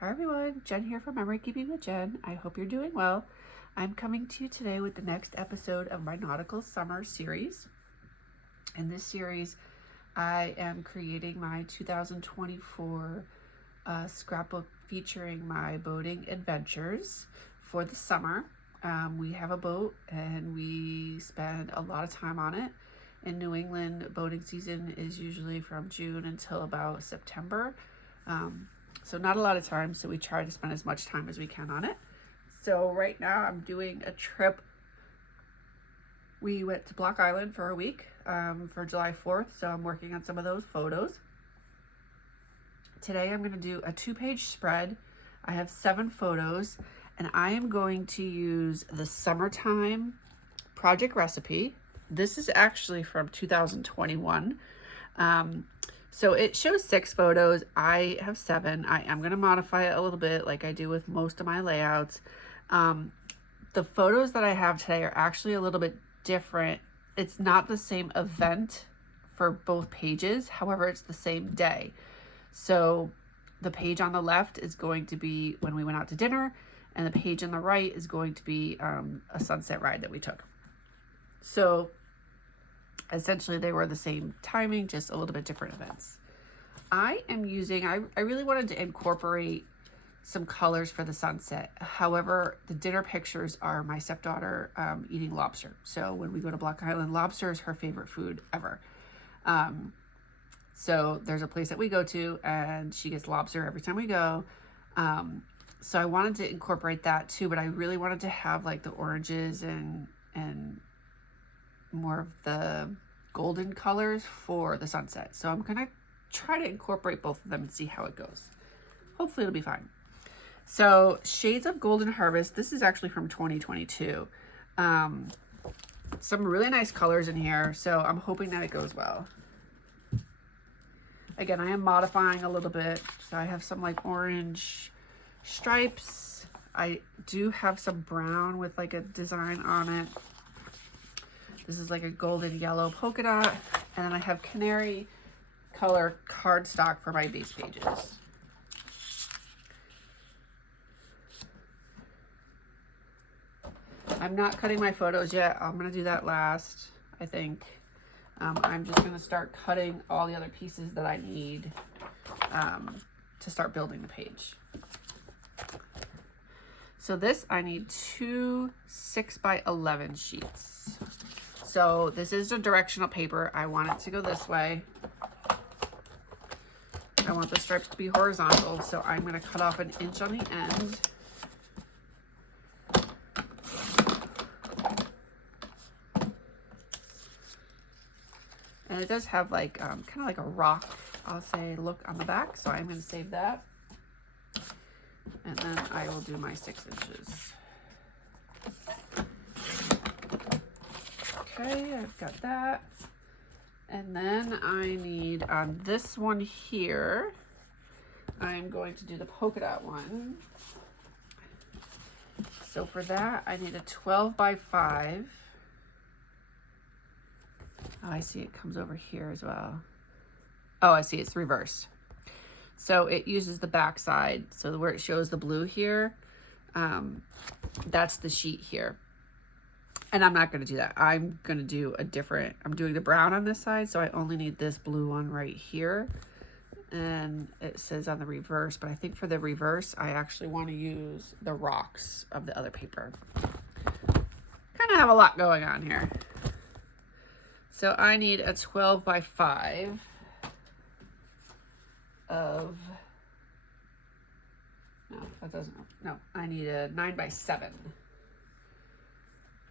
Hi everyone, Jen here from Memory Keeping with Jen. I hope you're doing well. I'm coming to you today with the next episode of my Nautical Summer series. In this series, I am creating my 2024 scrapbook featuring my boating adventures for the summer. We have a boat and we spend a lot of time on it. In New England, boating season is usually from June until about September. So not a lot of time, so we try to spend as much time as we can on it. So right now I'm doing a trip. We went to Block Island for a week for July 4th, so I'm working on some of those photos. Today I'm going to do a 2-page spread. I have 7 photos, and I am going to use the summertime project recipe. This is actually from 2021. So it shows 6 photos. I have 7. I am going to modify it a little bit like I do with most of my layouts. The photos that I have today are actually a little bit different. It's not the same event for both pages. However, it's the same day. So the page on the left is going to be when we went out to dinner, and the page on the right is going to be a sunset ride that we took. So essentially they were the same timing, just a little bit different events. I am using, I really wanted to incorporate some colors for the sunset. However, the dinner pictures are my stepdaughter eating lobster. So when we go to Block Island, lobster is her favorite food ever. So there's a place that we go to and she gets lobster every time we go. So I wanted to incorporate that too, but I really wanted to have like the oranges and more of the golden colors for the sunset. So I'm gonna try to incorporate both of them and see how it goes. Hopefully it'll be fine. So Shades of Golden Harvest, this is actually from 2022. Some really nice colors in here, so I'm hoping that it goes well. Again, I am modifying a little bit. So I have some like orange stripes. I do have some brown with like a design on it. This is like a golden yellow polka dot. And then I have canary color cardstock for my base pages. I'm not cutting my photos yet. I'm gonna do that last, I think. I'm just gonna start cutting all the other pieces that I need to start building the page. So this, I need 2 6x11 sheets. So this is a directional paper. I want it to go this way. I want the stripes to be horizontal, so I'm going to cut off 1 inch on the end. And it does have like kind of like a rock, I'll say, look on the back, so I'm going to save that. And then I will do my 6 inches. Okay, I've got that. And then I need on this one here, I'm going to do the polka dot one. So for that, I need a 12x5. Oh, I see it comes over here as well. Oh, I see it's reversed. So it uses the back side. So where it shows the blue here, that's the sheet here. And I'm not going to do that. I'm going to do a different, I'm doing the brown on this side. So I only need this blue one right here. And it says on the reverse, but I think for the reverse, I actually want to use the rocks of the other paper. Kind of have a lot going on here. So I need a 12x5 of, no, that doesn't, no, I need a 9x7.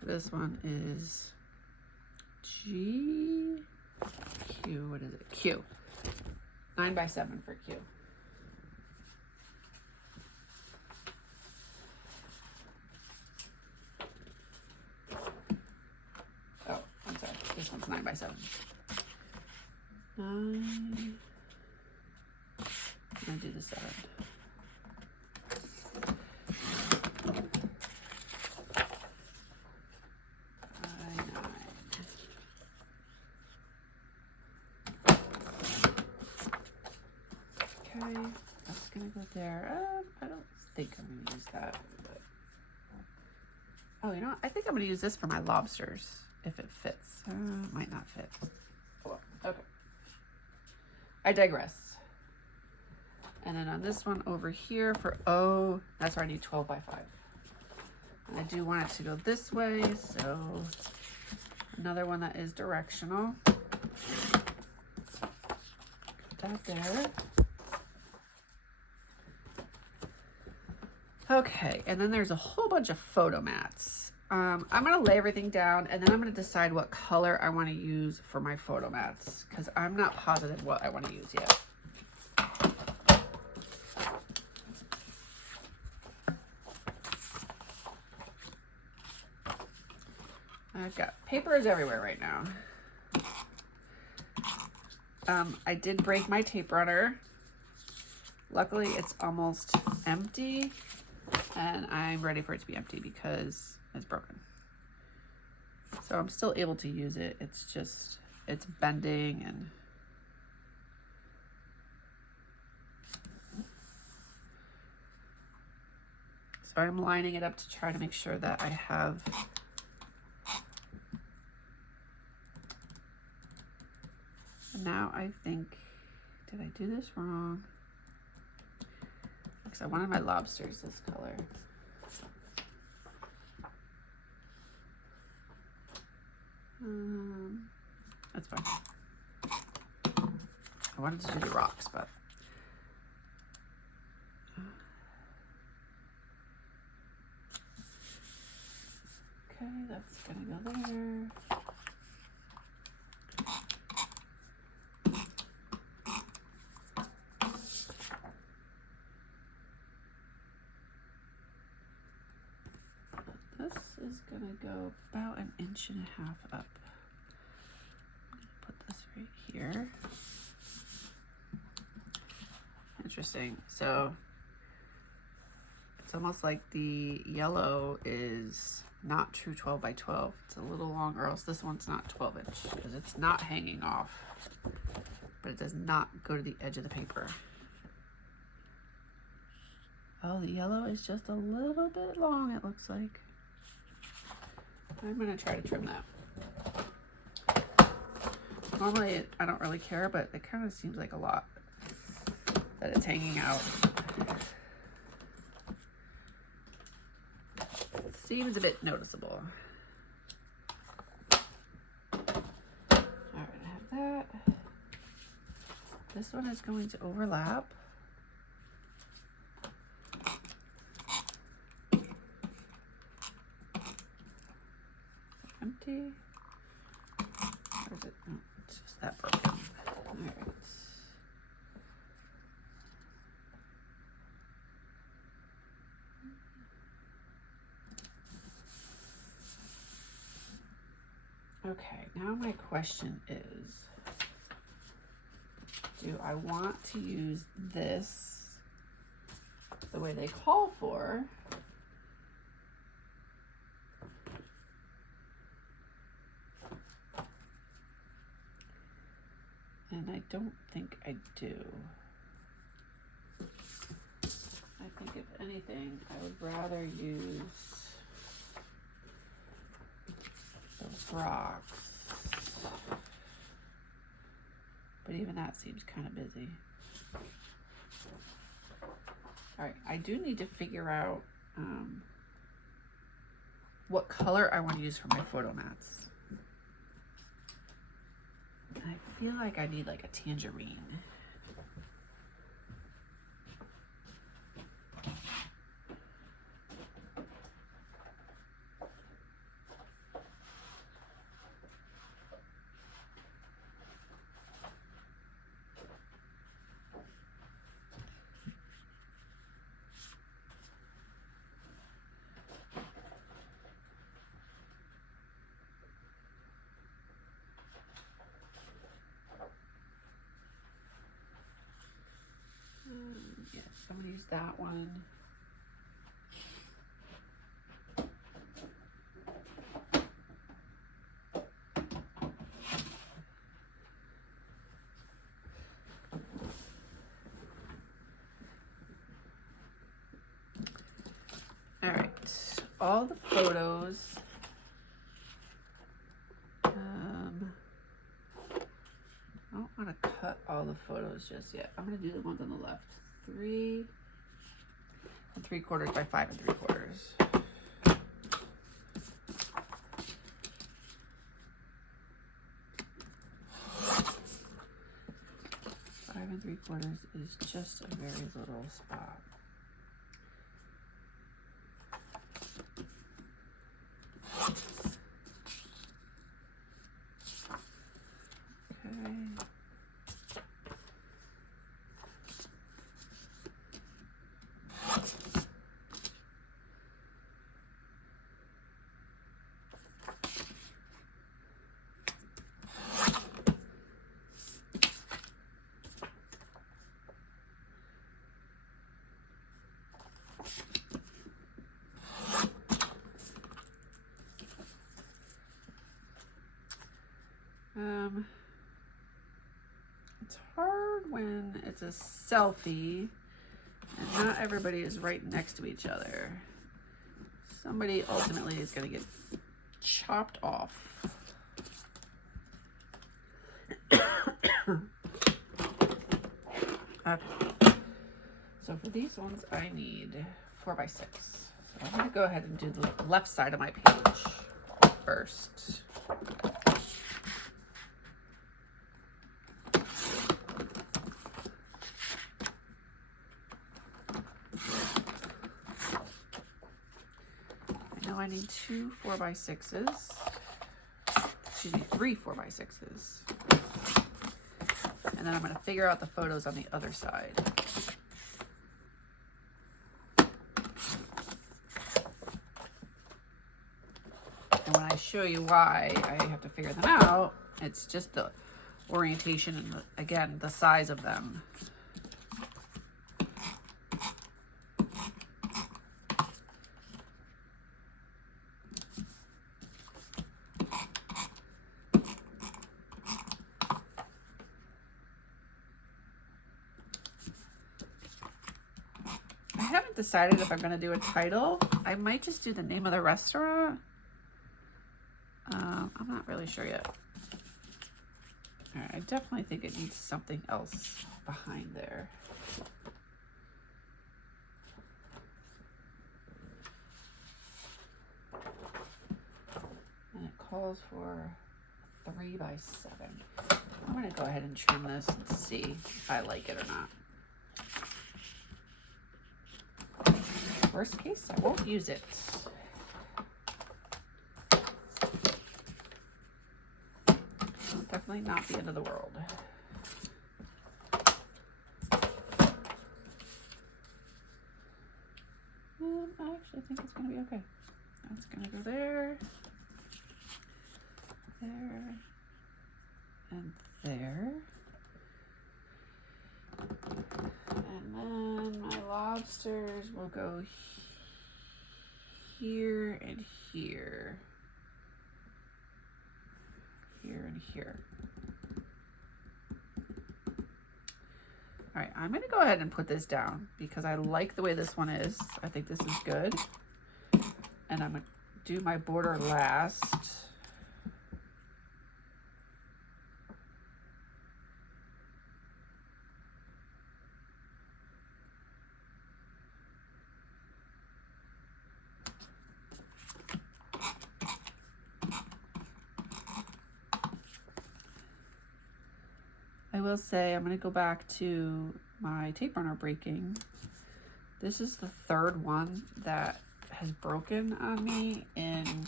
This one is Q, what is it? Q. 9x7 for Q. Oh, I'm sorry. This one's 9x7. 9. I'm gonna do the 7. Okay, that's gonna go there. there. I don't think I'm going to use that. But... Oh, you know what? I think I'm going to use this for my lobsters if it fits. It might not fit. Oh, well, okay. I digress. And then on this one over here for O, that's where I need 12 by 5. And I do want it to go this way, so another one that is directional. Put that there. Okay, and then there's a whole bunch of photo mats. I'm gonna lay everything down and then I'm gonna decide what color I wanna use for my photo mats because I'm not positive what I wanna use yet. I've got papers everywhere right now. I did break my tape runner. Luckily, it's almost empty, and I'm ready for it to be empty because it's broken. So I'm still able to use it. It's just, it's bending and... So I'm lining it up to try to make sure that I have now I think, did I do this wrong? Because I wanted my lobsters this color. That's fine. I wanted to do the rocks, but okay, that's gonna go there. This is gonna go about 1.5 inches up. Put this right here. Interesting. So it's almost like the yellow is not true 12 by 12. It's a little long, or else this one's not 12 inch because it's not hanging off, but it does not go to the edge of the paper. Oh, the yellow is just a little bit long, it looks like. I'm gonna try to trim that. Normally I don't really care, but it kind of seems like a lot that it's hanging out. It seems a bit noticeable. All right, I have that. This one is going to overlap. Empty. Or is it? Oh, it's just that broken. All right. Okay, now my question is, do I want to use this the way they call for? And I don't think I do. I think if anything, I would rather use the rocks. But even that seems kind of busy. All right, I do need to figure out what color I want to use for my photo mats. I feel like I need like a tangerine. Yes, I'm gonna use that one. all the photos. I don't want to cut all the photos just yet. I'm going to do the ones on the left. 3 3/4 by 5 3/4. 5 3/4 is just a very little spot. Okay. It's hard when it's a selfie and not everybody is right next to each other. Somebody ultimately is going to get chopped off. Okay. So for these ones, I need 4 by 6. So I'm going to go ahead and do the left side of my page first. I need 2 4 by 6s. Excuse me, 3 4 by 6s. And then I'm going to figure out the photos on the other side. And when I show you why I have to figure them out, it's just the orientation and, again, the size of them. Decided if I'm going to do a title. I might just do the name of the restaurant. I'm not really sure yet. All right, I definitely think it needs something else behind there. And it calls for 3 by 7. I'm going to go ahead and trim this and see if I like it or not. Worst case, I won't use it. Definitely not the end of the world. I actually think it's going to be okay. That's going to go there, there, and there. And then my lobsters will go here and here. Here and here. All right, I'm going to go ahead and put this down because I like the way this one is. I think this is good. And I'm going to do my border last. I will say I'm going to go back to my tape runner breaking. This is the third one that has broken on me in,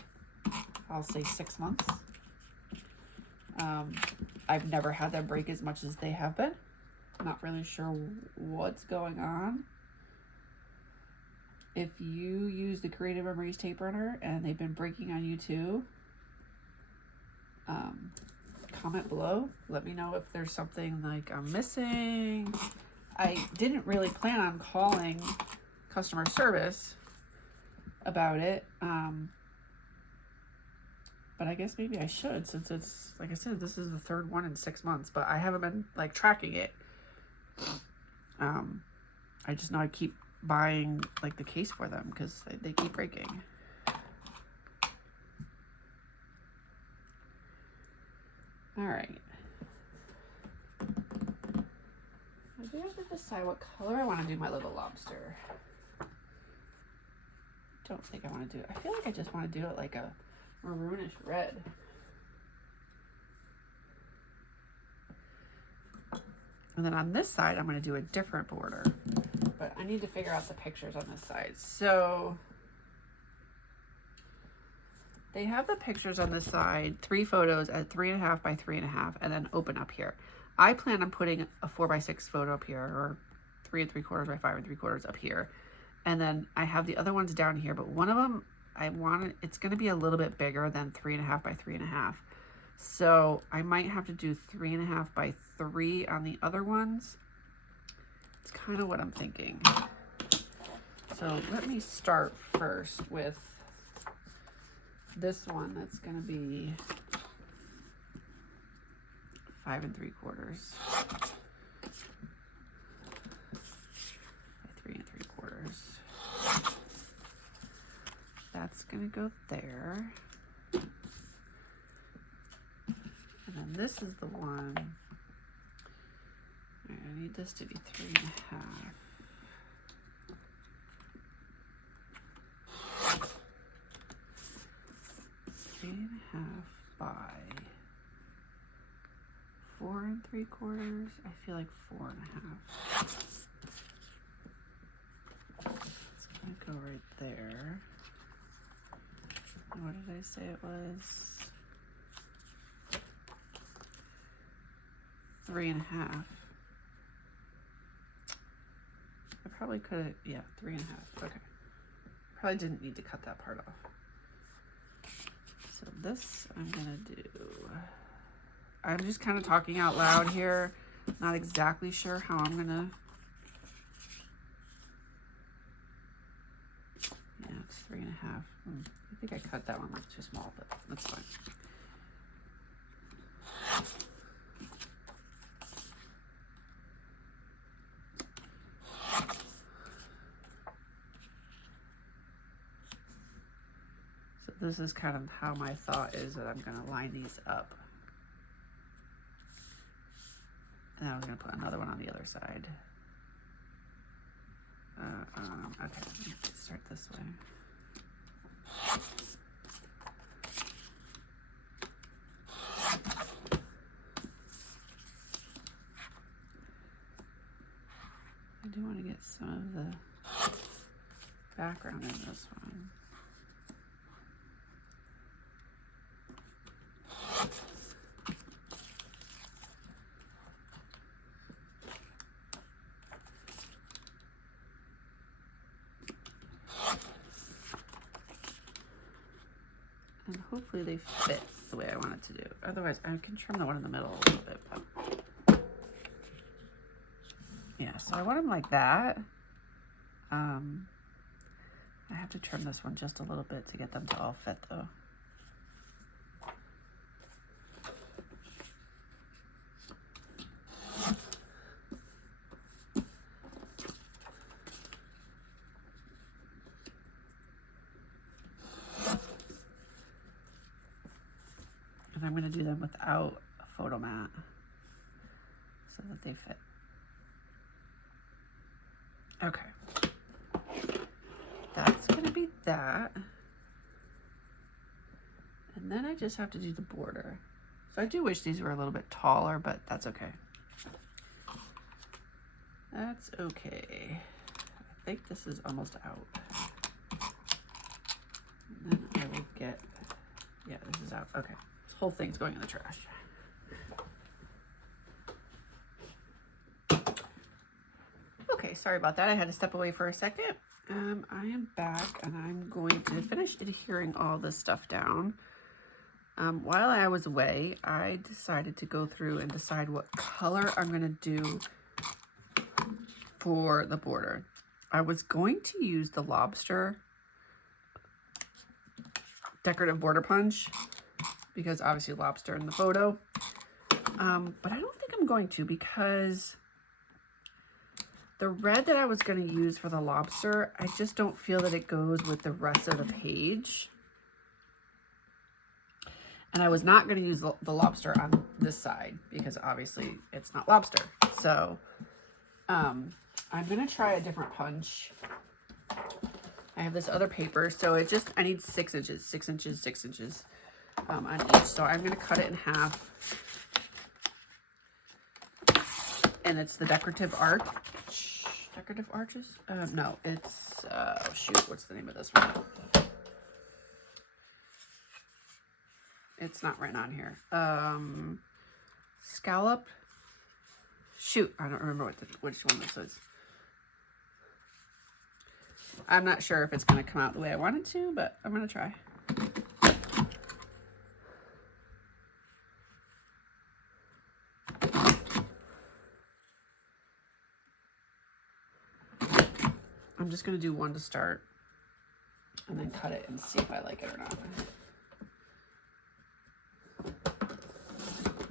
I'll say, 6 months. I've never had them break as much as they have been. I'm not really sure what's going on. If you use the Creative Memories tape runner and they've been breaking on you too, comment below. Let me know if there's something like I'm missing. I didn't really plan on calling customer service about it, but I guess maybe I should, since it's, like I said, this is the third one in 6 months, but I haven't been like tracking it. I just know I keep buying like the case for them because they keep breaking. All right. I do have to decide what color I want to do my little lobster. Don't think I want to do it. I feel like I just want to do it like a maroonish red. And then on this side, I'm going to do a different border, but I need to figure out the pictures on this side. So they have the pictures on this side, 3 photos at 3.5 by 3.5, and then open up here. I plan on putting a 4x6 photo up here, or 3 3/4 by 5 3/4 up here. And then I have the other ones down here, but one of them it's going to be a little bit bigger than 3.5 by 3.5. So I might have to do 3.5 by 3 on the other ones. It's kind of what I'm thinking. So let me start first with this one. That's going to be 5 3/4 by 3 3/4. That's going to go there. And then this is the one. All right, I need this to be 3.5. By 4 3/4. I feel like 4.5. It's gonna go right there. What did I say it was? 3.5. I probably could have, yeah, 3.5. Okay. Probably didn't need to cut that part off. So this I'm gonna do. I'm just kind of talking out loud here. Not exactly sure how I'm gonna. Yeah, it's 3.5. I think I cut that one like too small, but that's fine. So this is kind of how my thought is that I'm gonna line these up. And I was gonna put another one on the other side. Okay, let's start this way. I do want to get some of the background in this one. And hopefully they fit the way I want it to do. Otherwise, I can trim the one in the middle a little bit. But yeah, so I want them like that. I have to trim this one just a little bit to get them to all fit though. And I'm going to do them without a photo mat so that they fit. Okay. That's going to be that. And then I just have to do the border. So I do wish these were a little bit taller, but that's okay. That's okay. I think this is almost out. And then I will get, yeah, this is out. Okay. This whole thing's going in the trash. Okay, sorry about that. I had to step away for a second. I am back and I'm going to finish adhering all this stuff down. While I was away, I decided to go through and decide what color I'm going to do for the border. I was going to use the Lobster decorative border punch because obviously lobster in the photo. But I don't think I'm going to because the red that I was going to use for the lobster, I just don't feel that it goes with the rest of the page. And I was not going to use the lobster on this side because obviously it's not lobster. So I'm going to try a different punch. I have this other paper, so it just, I need 6 inches, 6 inches, 6 inches on each. So I'm going to cut it in half. And it's the decorative arches? No, it's, shoot, what's the name of this one? It's not written on here. Scallop. Shoot, I don't remember which one this is. I'm not sure if it's going to come out the way I want it to, but I'm going to try. I'm just going to do one to start and then cut it and see if I like it or not.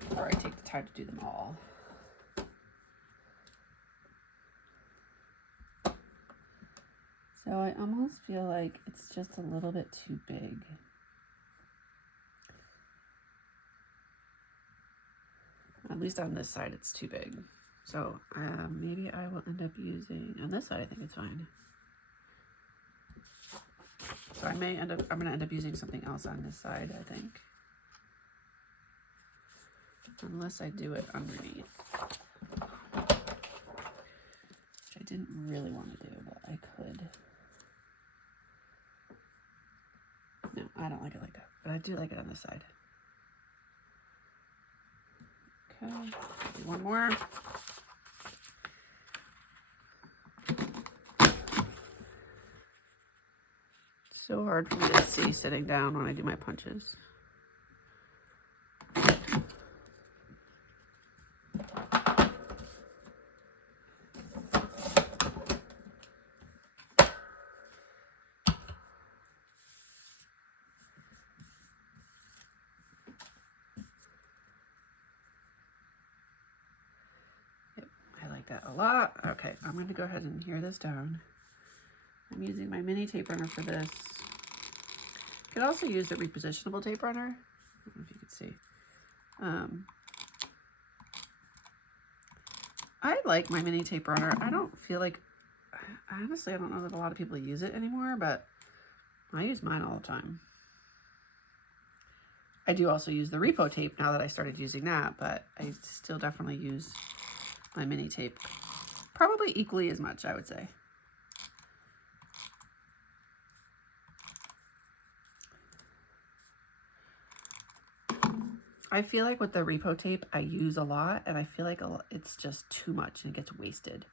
Before I take the time to do them all. So I almost feel like it's just a little bit too big. At least on this side, it's too big. So maybe I will end up using, on this side, I think it's fine. So I'm going to end up using something else on this side, I think. Unless I do it underneath. Which I didn't really want to do, but I could. No, I don't like it like that, but I do like it on this side. Okay, do one more. It's so hard for me to see sitting down when I do my punches. That a lot. Okay, I'm going to go ahead and hear this down. I'm using my mini tape runner for this. You could also use the repositionable tape runner. I don't know if you could see. I like my mini tape runner. I don't feel like, honestly, I don't know that a lot of people use it anymore, but I use mine all the time. I do also use the repo tape now that I started using that, but I still definitely use my mini tape probably equally as much, I would say. I feel like with the repo tape I use a lot, and I feel like it's just too much and it gets wasted.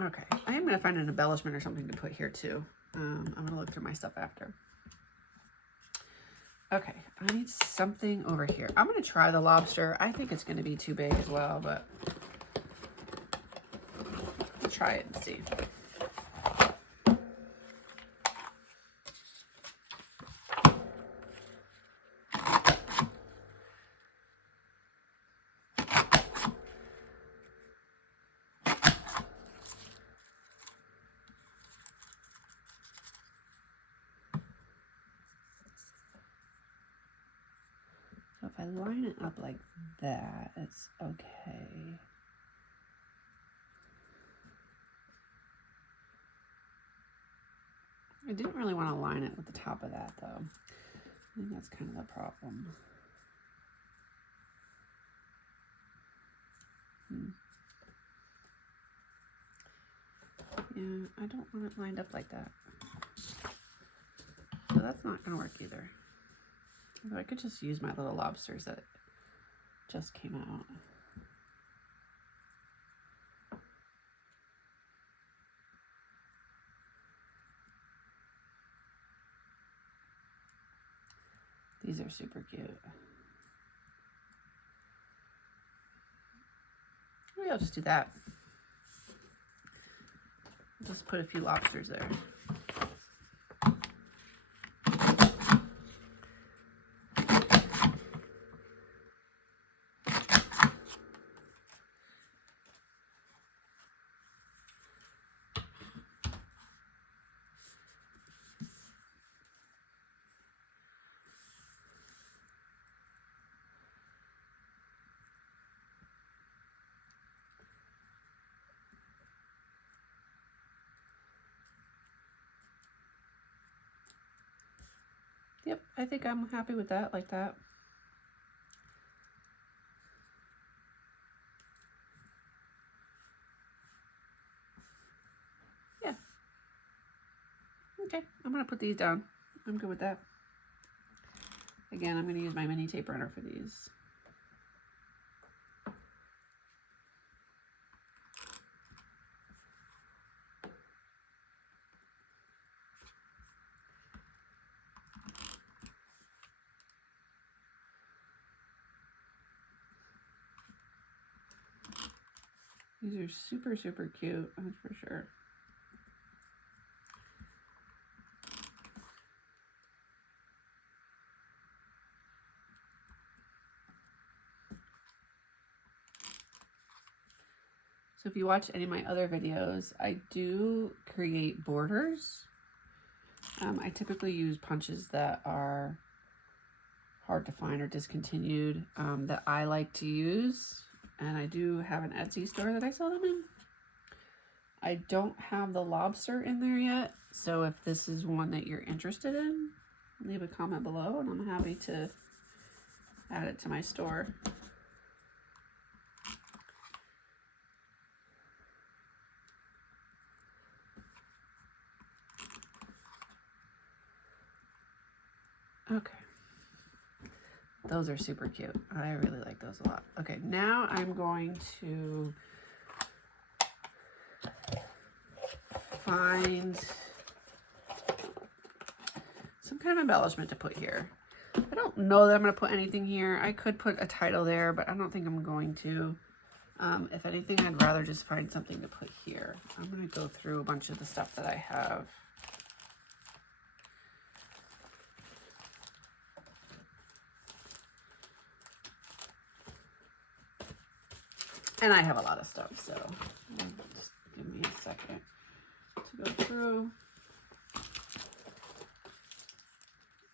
Okay, I am going to find an embellishment or something to put here too. I'm going to look through my stuff after. Okay, I need something over here. I'm going to try the lobster. I think it's going to be too big as well, but I'll try it and see. So if I line it up like that, it's okay. I didn't really want to line it with the top of that though. I think that's kind of the problem. Yeah, I don't want it lined up like that. So that's not going to work either. Although I could just use my little lobsters that just came out. These are super cute. Maybe I'll just do that. Just put a few lobsters there. Yep, I think I'm happy with that, like that. Yeah. Okay, I'm gonna put these down. I'm good with that. Again, I'm gonna use my mini tape runner for these. These are super, super cute, that's for sure. So if you watch any of my other videos, I do create borders. I typically use punches that are hard to find or discontinued that I like to use. And I do have an Etsy store that I sell them in. I don't have the Lobster in there yet. So if this is one that you're interested in, leave a comment below and I'm happy to add it to my store. Okay. Those are super cute. I really like those a lot. Okay, now I'm going to find some kind of embellishment to put here. I don't know that I'm going to put anything here. I could put a title there, but I don't think I'm going to. If anything, I'd rather just find something to put here. I'm going to go through a bunch of the stuff that I have. And I have a lot of stuff, so just give me a second to go through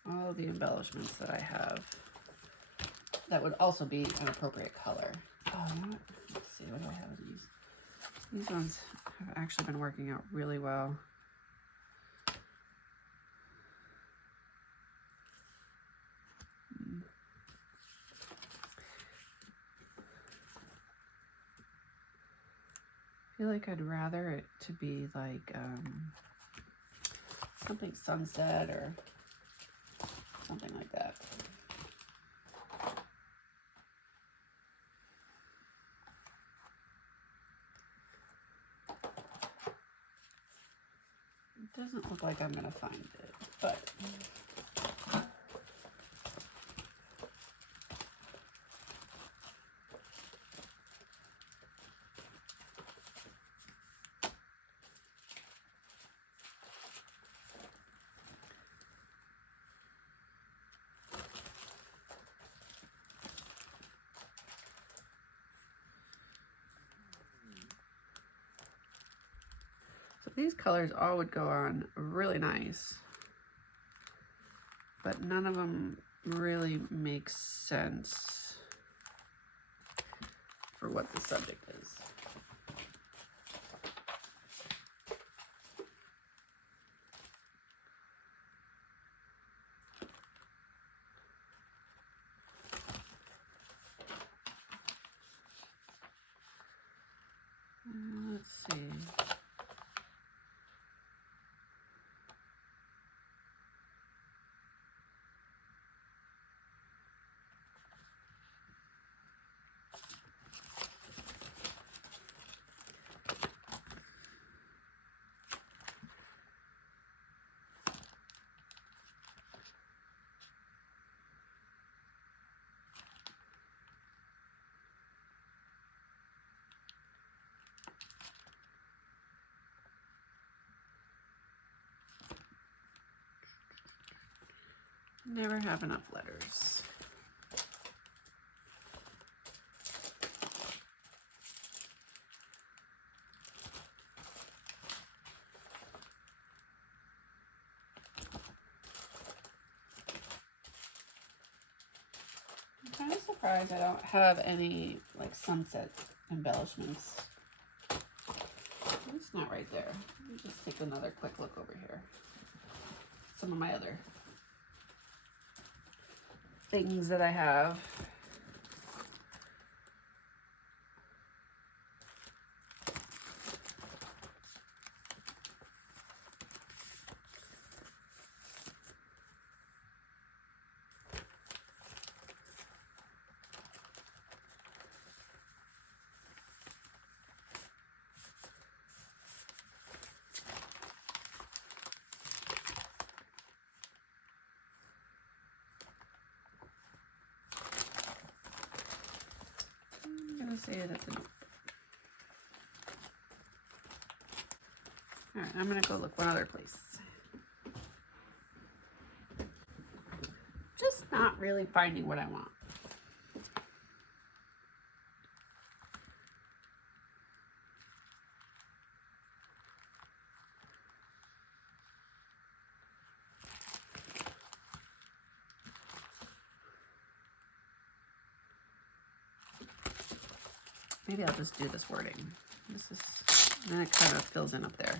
all the embellishments that I have that would also be an appropriate color. Oh, you know what? Let's see, what do I have of these? These ones have actually been working out really well. I feel like I'd rather it to be like something sunset or something like that. It doesn't look like I'm gonna find it, but these colors all would go on really nice, but none of them really make sense for what the subject is. Let's see. Never have enough letters. I'm kind of surprised I don't have any like sunset embellishments. It's not right there. Let me just take another quick look over here. Some of my other things that I have. I'm gonna say that's enough. All right, I'm gonna go look one other place. Just not really finding what I want. Maybe I'll just do this wording. And then it kind of fills in up there.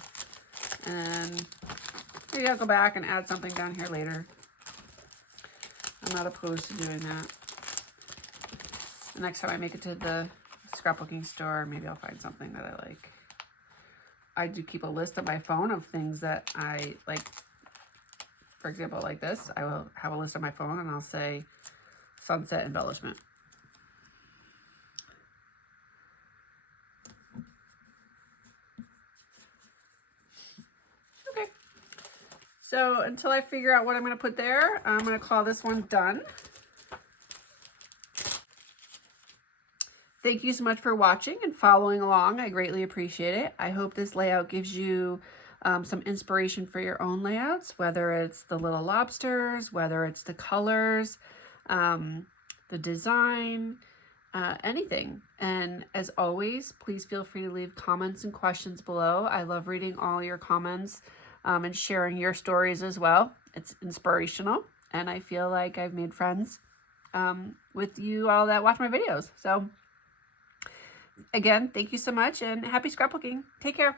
And maybe I'll go back and add something down here later. I'm not opposed to doing that. The next time I make it to the scrapbooking store, maybe I'll find something that I like. I do keep a list on my phone of things that I like. For example, like this, I will have a list on my phone and I'll say sunset embellishment. Okay. So until I figure out what I'm going to put there, I'm going to call this one done. Thank you so much for watching and following along. I greatly appreciate it. I hope this layout gives you some inspiration for your own layouts, whether it's the little lobsters, whether it's the colors, the design, anything. And as always, please feel free to leave comments and questions below. I love reading all your comments and sharing your stories as well. It's inspirational, and I feel like I've made friends with you all that watch my videos. So again, thank you so much, and happy scrapbooking. Take care.